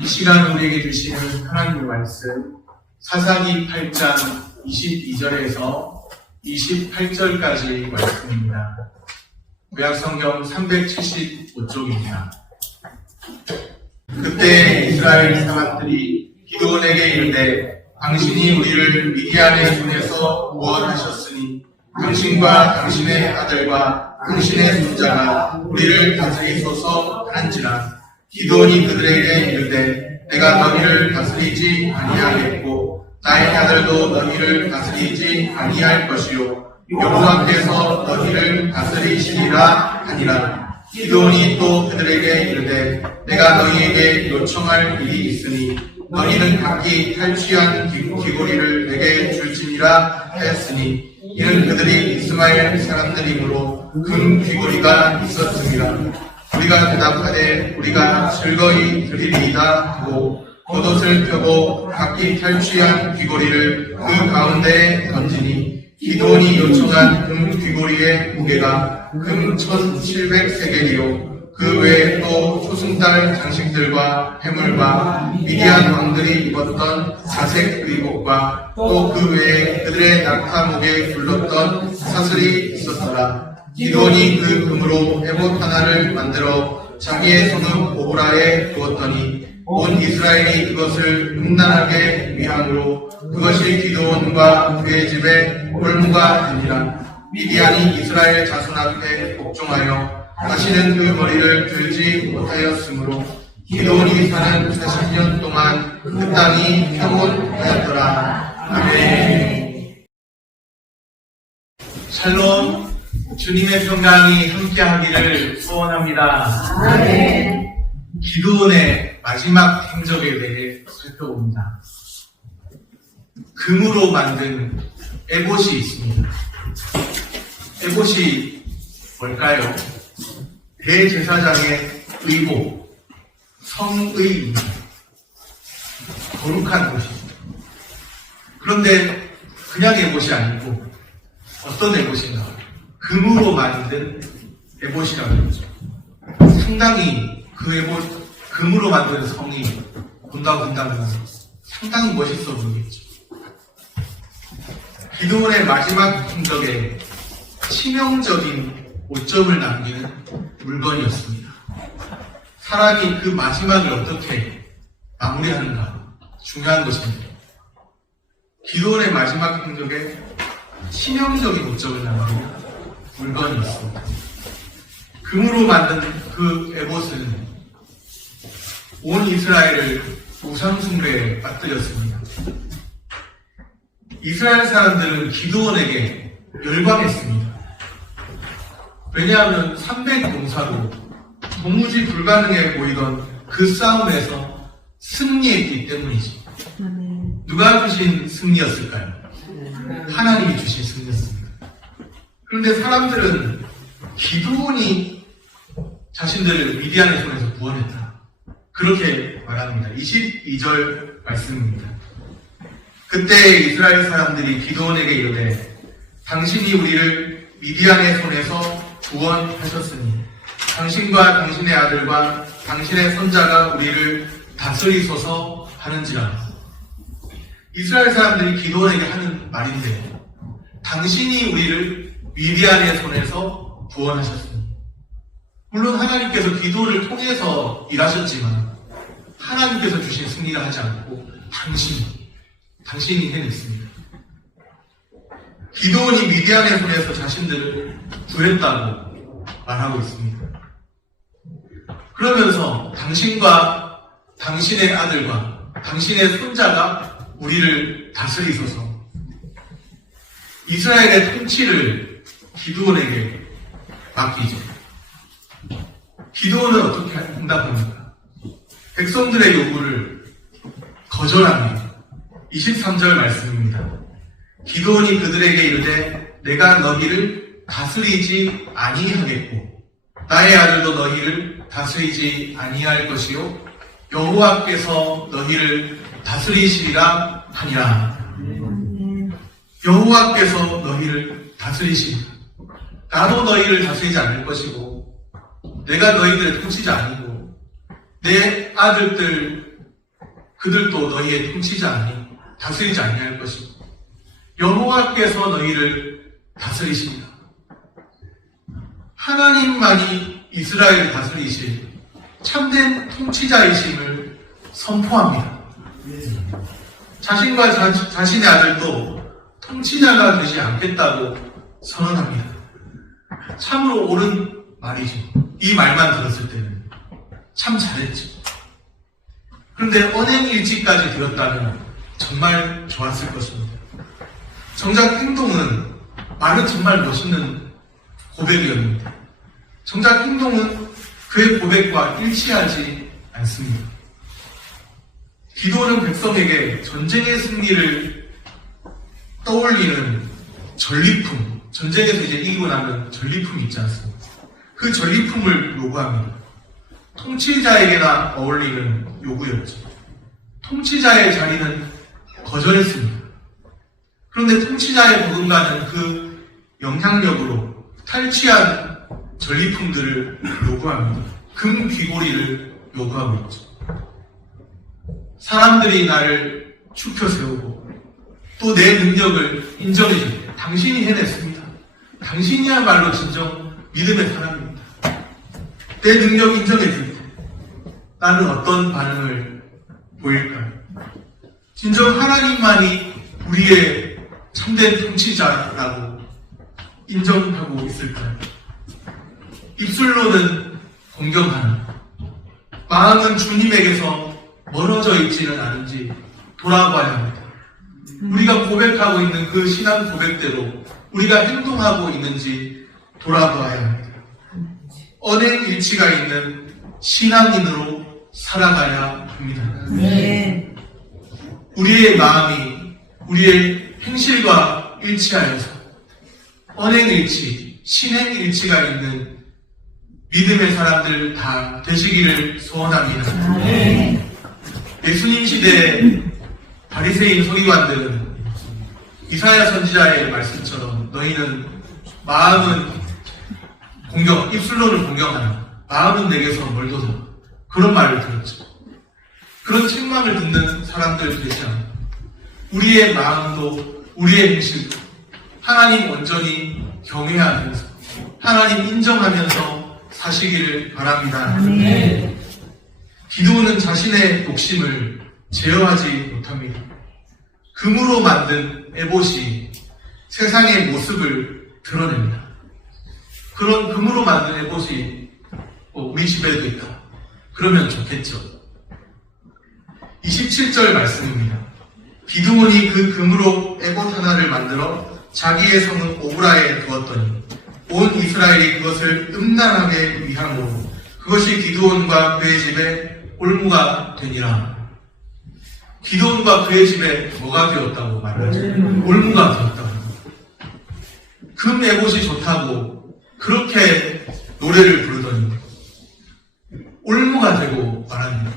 이 시간 우리에게 주시는 하나님의 말씀 사사기 8장 22절에서 28절까지 말씀입니다. 구약성경 375쪽입니다. 그때 이스라엘 사람들이 기드온에게 이르되 당신이 우리를 미디안의 손에서 구원하셨으니 당신과 당신의 아들과 당신의 손자가 우리를 다스리소서 하는지라. 기드온이 그들에게 이르되 내가 너희를 다스리지 아니하겠고 나의 아들도 너희를 다스리지 아니할 것이요 여호와께서 너희를 다스리시리라 하니라. 기드온이 또 그들에게 이르되 내가 너희에게 요청할 일이 있으니 너희는 각기 탈취한 귀고리를 내게 줄지니라 하였으니 이는 그들이 이스마엘 사람들이므로 금 귀고리가 있었습니다. 우리가 대답하되 우리가 즐거이 드리리이다 하고 겉옷을 펴고 각기 탈취한 귀고리를 그 가운데에 던지니 기드온이 요청한 금 귀고리의 무게가 금 1700세겔이요 그 외에 또 초승달 장식들과 해물과 미디안 왕들이 입었던 사색 의복과 또 그 외에 그들의 낙타목에 둘렀던 사슬이 있었더라. 기드온이 그 금으로 에봇 하나를 만들어 자기의 손은 오브라에 두었더니 온 이스라엘이 그것을 흠난하게 위함으로 그것이 기드온과 그의 집에 올무가 되니라. 미디안이 이스라엘 자손 앞에 복종하여 다시는 그 머리를 들지 못하였으므로 기드온이 사는 40년 동안 그 땅이 평온하였더라. 아멘. 샬롬. 주님의 평강이 함께하기를 소원합니다. 아멘. 기드온의 마지막 행적에 대해 살펴봅니다. 금으로 만든 에봇이 있습니다. 에봇이 뭘까요? 대제사장의 의복, 성의입니다. 거룩한 옷이죠. 그런데 그냥 에봇이 아니고 어떤 에봇인가? 금으로 만든 에봇이라고 그러죠. 상당히 그 에봇, 금으로 만든 성이 본다면 상당히 멋있어 보이겠죠. 기드온의 마지막 행적에 치명적인 오점을 남기는 물건이었습니다. 사람이 그 마지막을 어떻게 마무리하는가 중요한 것입니다. 기드온의 마지막 행적에 치명적인 오점을 남기는 물건이었습니다. 금으로 만든 그 에봇은 온 이스라엘을 우상숭배에 빠뜨렸습니다. 이스라엘 사람들은 기드온에게 열광했습니다. 왜냐하면 300용사로 도무지 불가능해 보이던 그 싸움에서 승리했기 때문이지. 누가 주신 승리였을까요? 하나님이 주신 승리였습니다. 그런데 사람들은 기드온이 자신들을 미디안의 손에서 구원했다. 그렇게 말합니다. 22절 말씀입니다. 그때 이스라엘 사람들이 기드온에게 이르되 당신이 우리를 미디안의 손에서 구원하셨으니 당신과 당신의 아들과 당신의 손자가 우리를 다스리소서 하는지라. 이스라엘 사람들이 기드온에게 하는 말인데 당신이 우리를 미디안의 손에서 구원하셨습니다. 물론 하나님께서 기드온을 통해서 일하셨지만 하나님께서 주신 승리를 하지 않고 당신이 해냈습니다. 기드온이 미디안의 손에서 자신들을 구했다고 말하고 있습니다. 그러면서 당신과 당신의 아들과 당신의 손자가 우리를 다스리소서. 이스라엘의 통치를 기드온에게 맡기죠. 기드온은 어떻게 응답합니까? 백성들의 요구를 거절합니다. 23절 말씀입니다. 기드온이 그들에게 이르되 내가 너희를 다스리지 아니하겠고 나의 아들도 너희를 다스리지 아니할 것이요 여호와께서 너희를 다스리시리라 하니라. 여호와께서 너희를 다스리시리라. 나도 너희를 다스리지 않을 것이고 내가 너희들의 통치자 아니고 내 아들들 그들도 너희의 통치자 아니 다스리지 아니할 것이고 여호와께서 너희를 다스리십니다. 하나님만이 이스라엘을 다스리실 참된 통치자이심을 선포합니다. 자신과 자신의 아들도 통치자가 되지 않겠다고 선언합니다. 참으로 옳은 말이죠. 이 말만 들었을 때는 참 잘했죠. 그런데 언행일치까지 들었다면 정말 좋았을 것입니다. 정작 행동은, 말은 정말 멋있는 고백이었는데 정작 행동은 그의 고백과 일치하지 않습니다. 기도는 백성에게 전쟁의 승리를 떠올리는 전리품, 전쟁에서 이제 이기고 나면 전리품이 있지 않습니까? 그 전리품을 요구합니다. 통치자에게나 어울리는 요구였죠. 통치자의 자리는 거절했습니다. 그런데 통치자의 버금가는 그 영향력으로 탈취한 전리품들을 요구합니다. 금 귀고리를 요구하고 있죠. 사람들이 나를 축혀 세우고 또 내 능력을 인정해줄 때 당신이 해냈습니다. 당신이야말로 진정 믿음의 사람입니다. 내 능력 인정해줄 때 나는 어떤 반응을 보일까요? 진정 하나님만이 우리의 참된 통치자라고 인정하고 있을까요? 입술로는 공경하는, 마음은 주님에게서 멀어져 있지는 않은지 돌아봐야 합니다. 우리가 고백하고 있는 그 신앙 고백대로 우리가 행동하고 있는지 돌아봐야 합니다. 언행일치가 있는 신앙인으로 살아가야 합니다. 네. 우리의 마음이 우리의 행실과 일치하여서 언행일치, 신행일치가 있는 믿음의 사람들 다 되시기를 소원합니다. 네. 예수님 시대의 바리새인 서기관들은 이사야 선지자의 말씀처럼 너희는 마음은 공경, 입술로는 공경하나 마음은 내게서 멀도다. 그런 말을 들었죠. 그런 책망을 듣는 사람들 되지 않고 우리의 마음도 우리의 행실도 하나님 온전히 경외하면서 하나님 인정하면서 사시기를 바랍니다. 네. 기도는 자신의 욕심을 제어하지 못합니다. 금으로 만든 에봇이 세상의 모습을 드러냅니다. 그런 금으로 만든 에봇이 우리 집에도 있다. 그러면 좋겠죠. 27절 말씀입니다. 기드온이 그 금으로 에봇 하나를 만들어 자기의 성읍 오브라에 두었더니 온 이스라엘이 그것을 음란하게 위함으로 그것이 기드온과 그의 집에 올무가 되니라. 기드온과 그의 집에 뭐가 되었다고 말하죠? 올무가 되었다고. 금 에봇이 좋다고 그렇게 노래를 부르더니 올무가 되고 말합니다.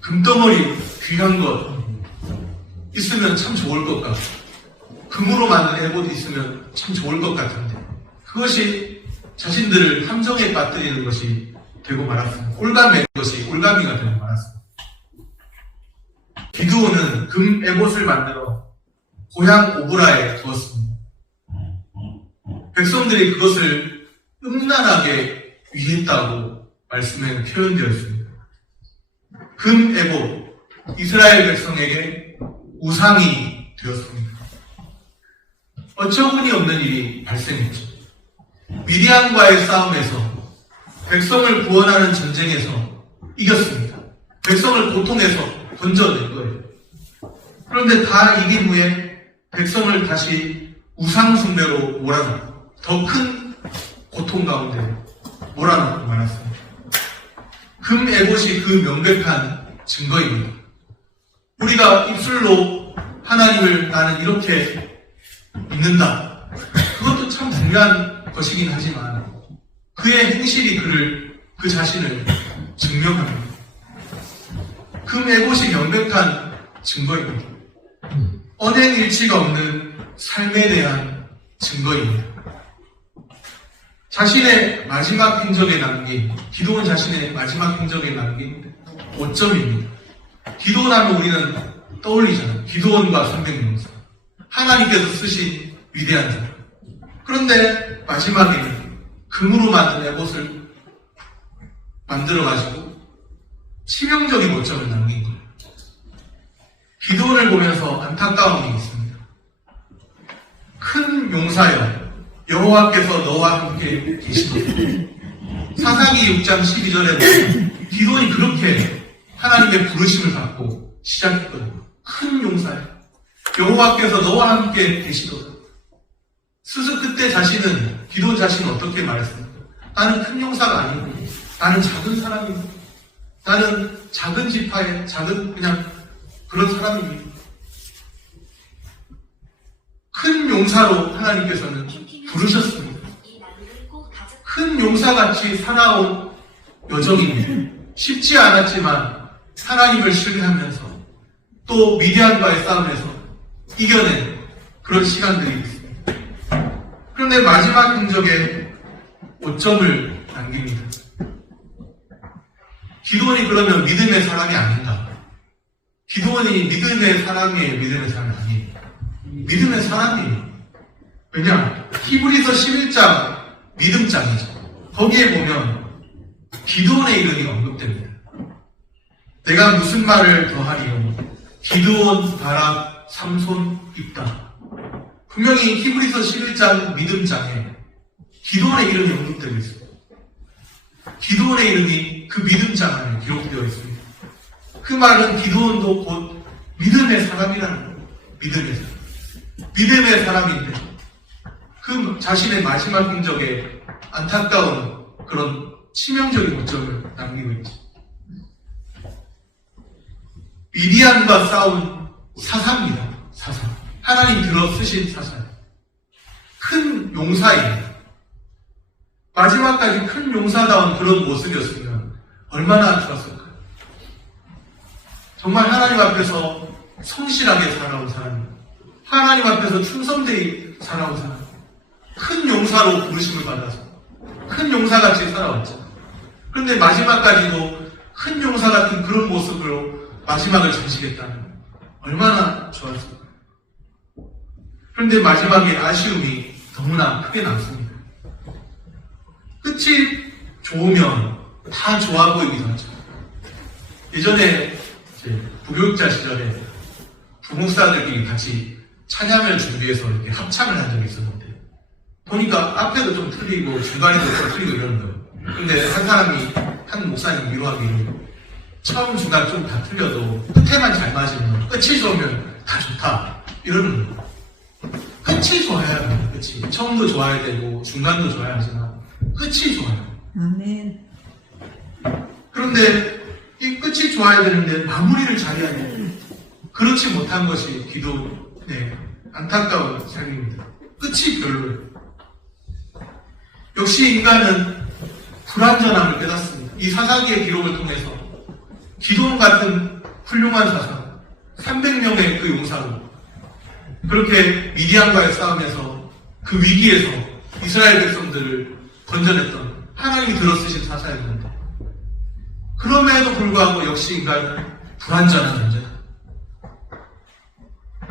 금덩어리 귀한 것 있으면 참 좋을 것 같고 금으로 만든 에봇이 있으면 참 좋을 것 같은데 그것이 자신들을 함정에 빠뜨리는 것이 되고 말았습니다. 올가매는 것이 올가미가 되고 말았습니다. 기드온은 금 에봇을 만들어 고향 오브라에 두었습니다. 백성들이 그것을 음란하게 위했다고 말씀에 표현되어 있습니다. 금 에봇, 이스라엘 백성에게 우상이 되었습니다. 어처구니 없는 일이 발생했죠. 미디안과의 싸움에서 백성을 구원하는 전쟁에서 이겼습니다. 백성을 고통에서 건져낸 거예요. 그런데 다 이긴 후에 백성을 다시 우상숭배로 몰아넣고 더 큰 고통 가운데 몰아넣고 말았습니다. 금 에봇이 그 명백한 증거입니다. 우리가 입술로 하나님을 나는 이렇게 믿는다. 그것도 참 중요한 것이긴 하지만 그의 행실이 그 자신을 증명합니다. 금 에봇이 명백한 증거입니다. 언행일치가 없는 삶에 대한 증거입니다. 자신의 마지막 행적에 남긴, 기도원 자신의 마지막 행적에 남긴 5점입니다. 기도원 하면 우리는 떠올리잖아요. 기도원과 300용사. 하나님께서 쓰신 위대한 자. 그런데 마지막에는 금으로 만든 에봇을 만들어가지고 치명적인 오점을 남긴 거예요. 기도원을 보면서 안타까운 일이 있습니다. 큰 용사여, 여호와께서 너와 함께 계시거든. 사사기 6장 12절에 기도원이 그렇게 하나님의 부르심을 받고 시작했거든요. 큰 용사여, 여호와께서 너와 함께 계시거든. 스스로 그때 자신은, 기도원 자신은 어떻게 말했습니까? 나는 큰 용사가 아니고 나는 작은 사람입니다. 나는 작은 지파의 작은 그냥 그런 사람입니다. 큰 용사로 하나님께서는 부르셨습니다. 큰 용사같이 살아온 여정입니다. 쉽지 않았지만 하나님을 신뢰하면서 또 미디안과의 싸움에서 이겨낸 그런 시간들이 있습니다. 그런데 마지막 행적에 5점을 남깁니다. 기도원이 그러면 믿음의 사람이 아닌가? 기도원이 믿음의 사람이에요? 믿음의 사람이 아니에요? 믿음의 사람이에요. 왜냐? 히브리서 11장 믿음장이죠. 거기에 보면 기도원의 이름이 언급됩니다. 내가 무슨 말을 더하리요? 기도원, 바락, 삼손, 입다. 분명히 히브리서 11장 믿음장에 기도원의 이름이 언급되고 있습니다. 기도원의 이름이 그 믿음장 안에 기록되어 있습니다. 그 말은 기도원도 곧 믿음의 사람이라는 거예요. 믿음의 사람. 믿음의 사람인데 그 자신의 마지막 행적에 안타까운 그런 치명적인 오점을 남기고 있죠. 미디안과 싸운 사사입니다. 사사. 하나님 들어 쓰신 사사. 큰 용사입니다. 마지막까지 큰 용사다운 그런 모습이었으면 얼마나 좋았을까요? 정말 하나님 앞에서 성실하게 살아온 사람입니다. 하나님 앞에서 충성되이 살아온 사람. 큰 용사로 부르심을 받아서 큰 용사같이 살아왔죠. 그런데 마지막까지도 큰 용사 같은 그런 모습으로 마지막을 장식했다면 얼마나 좋았을까요? 그런데 마지막에 아쉬움이 너무나 크게 남습니다. 끝이 좋으면 다 좋아 보이기도 하죠. 예전에 부교육자 시절에 부목사들끼리 같이 찬양을 준비해서 이렇게 합창을 한 적이 있었는데 보니까 앞에도 좀 틀리고 중간에도 좀 틀리고 이러는 거예요. 근데 한 사람이, 한 목사님 위로하기를 처음 중간 좀 다 틀려도 끝에만 잘 맞으면 끝이 좋으면 다 좋다 이러는 거예요. 끝이 좋아야 합니다. 끝이. 처음도 좋아야 되고 중간도 좋아야 하지만 끝이 좋아요. 아멘. 그런데 이 끝이 좋아야 되는데 마무리를 잘해야 돼요. 그렇지 못한 것이 기도의 안타까운 삶입니다. 끝이 별로예요. 역시 인간은 불완전함을 깨닫습니다. 이 사사기의 기록을 통해서 기도원 같은 훌륭한 사사, 300명의 그 용사로 그렇게 미디안과의 싸움에서 그 위기에서 이스라엘 백성들을 건져냈던 하나님이 들어쓰신 사사였는데 그럼에도 불구하고 역시 인간은 불완전한 존재다.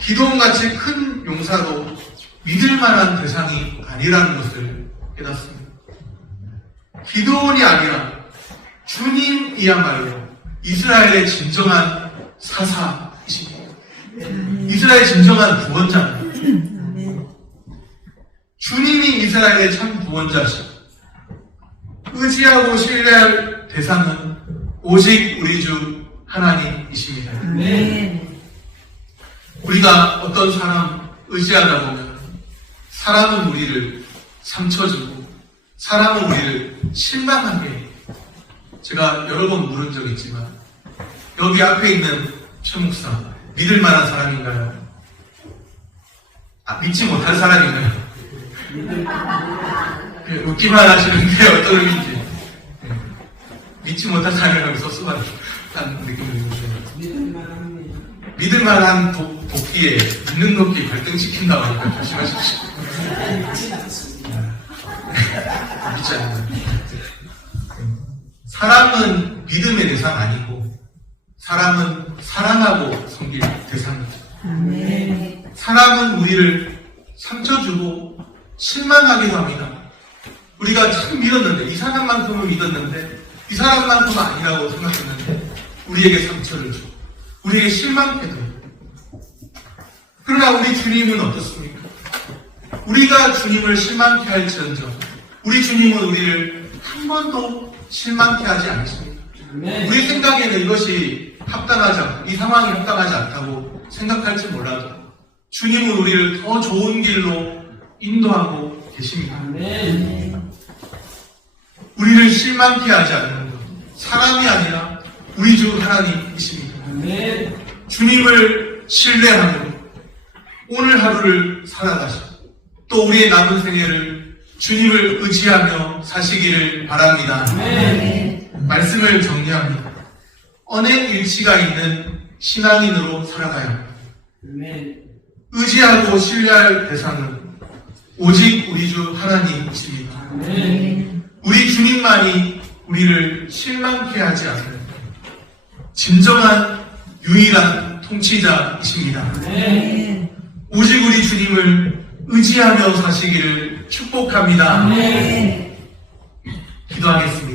기도원같이 큰 용사도 믿을 만한 대상이 아니라는 것을 깨닫습니다. 기도원이 아니라 주님이야말로 이스라엘의 진정한 사사이십니다. 이스라엘의 진정한 구원자입니다. 주님이 이스라엘의 참 구원자시고 의지하고 신뢰할 대상은 오직 우리 주 하나님이십니다. 우리가 어떤 사람 의지하다 보면 사람은 우리를 상처 주고 사람은 우리를 실망하게 해요. 제가 여러 번 물은 적이 있지만 여기 앞에 있는 최 목사 믿을 만한 사람인가요? 믿지 못할 사람인가요? 웃기만 하시는 게 어떤 의미인지 믿지 못할 사람이라고 섭섭한 느낌이 들어요. 믿을 만한 도끼에 믿는 도끼 발등시킨다고 하니까 조심하십시오. 믿지 않아요. 사람은 믿음의 대상 아니고 사람은 사랑하고 섬길 대상이죠. 아멘. 사람은 우리를 상처 주고 실망하기도 합니다. 우리가 참 믿었는데, 이 사람만큼은 믿었는데, 이 사람만큼은 아니라고 생각했는데, 우리에게 상처를 주고, 우리에게 실망해도 해요. 그러나 우리 주님은 어떻습니까? 우리가 주님을 실망케 할지언정, 우리 주님은 우리를 한 번도 실망케 하지 않습니다. 우리 생각에는 이것이 합당하지 않고, 이 상황이 합당하지 않다고 생각할지 몰라도, 주님은 우리를 더 좋은 길로 인도하고 계십니다. 우리를 실망케 하지 않는 것, 사람이 아니라 우리 주 하나님이십니다. 주님을 신뢰하고 오늘 하루를 살아가시고 또 우리의 남은 생애를 주님을 의지하며 사시기를 바랍니다. 말씀을 정리합니다. 언행 일치가 있는 신앙인으로 살아가야 합니다. 의지하고 신뢰할 대상은 오직 우리 주 하나님이십니다. 우리 주님만이 우리를 실망케 하지 않는 진정한 유일한 통치자이십니다. 오직 우리 주님을 의지하며 사시기를 축복합니다. 기도하겠습니다.